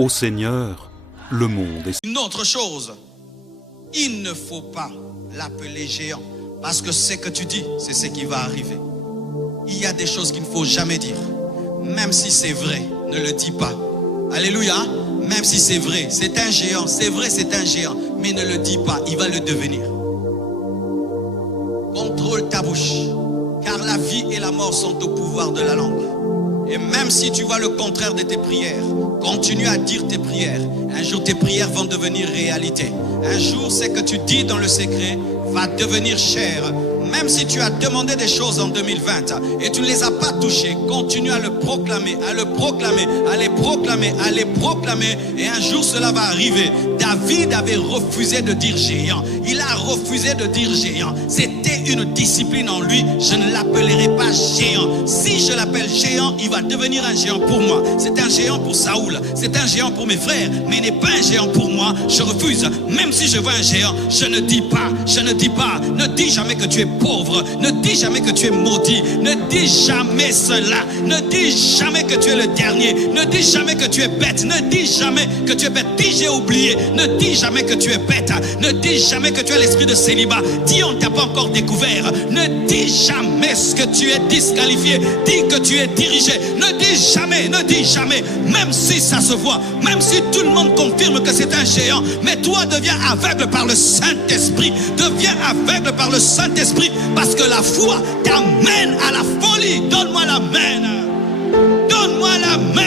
Ô Seigneur, le monde est... Une autre chose, il ne faut pas l'appeler géant, parce que ce que tu dis, c'est ce qui va arriver. Il y a des choses qu'il ne faut jamais dire. Même si c'est vrai, ne le dis pas. Alléluia. Même si c'est vrai, c'est un géant. C'est vrai, c'est un géant. Mais ne le dis pas, il va le devenir. Contrôle ta bouche. Car la vie et la mort sont au pouvoir de la langue. Et même si tu vois le contraire de tes prières, continue à dire tes prières. Un jour, tes prières vont devenir réalité. Un jour, ce que tu dis dans le secret va devenir chair. Même si tu as demandé des choses en 2020 et tu ne les as pas touchées, continue à le proclamer, à le proclamer, à les proclamer, à les proclamer. Et un jour, cela va arriver. David avait refusé de dire géant. Il a refusé de dire géant. C'était une discipline en lui. Je ne l'appellerai pas géant. Si je l'appelle géant, il va devenir un géant pour moi. C'est un géant pour Saoul. C'est un géant pour mes frères. Mais il n'est pas un géant pour moi. Je refuse. Même si je vois un géant, je ne dis pas. Je ne dis pas. Ne dis jamais que tu es pauvre. Ne dis jamais que tu es maudit. Ne dis jamais cela. Ne dis jamais que tu es le dernier. Ne dis jamais que tu es bête. Ne dis jamais que tu es bête. Dis j'ai oublié. Ne dis jamais que tu es bête. Ne dis jamais que tu as l'esprit de célibat. Dis on ne t'a pas encore découvert. Ne dis jamais que tu es disqualifié. Dis que tu es dirigé. Ne dis jamais, ne dis jamais. Même si ça se voit. Même si tout le monde confirme que c'est un géant. Mais toi deviens aveugle par le Saint-Esprit. Deviens aveugle par le Saint-Esprit. Parce que la foi t'amène à la folie. Donne-moi la main. Donne-moi la main.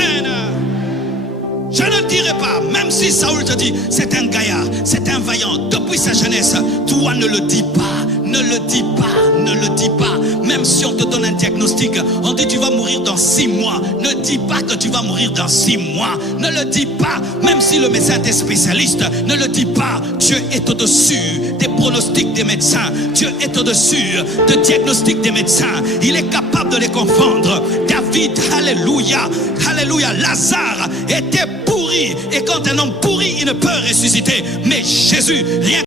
Je ne dirai pas, même si Saoul te dit, c'est un gaillard, c'est un vaillant, depuis sa jeunesse, toi ne le dis pas, ne le dis pas, ne le dis pas. Même si on te donne un diagnostic, on dit tu vas mourir dans 6 mois, ne dis pas que tu vas mourir dans 6 mois, ne le dis pas. Même si le médecin est spécialiste, ne le dis pas. Dieu est au-dessus des pronostics des médecins, Dieu est au-dessus des diagnostics des médecins, il est capable de les confondre. David, alléluia, alléluia, Lazare était pourri, et quand un homme pourri, il ne peut ressusciter. Mais Jésus, rien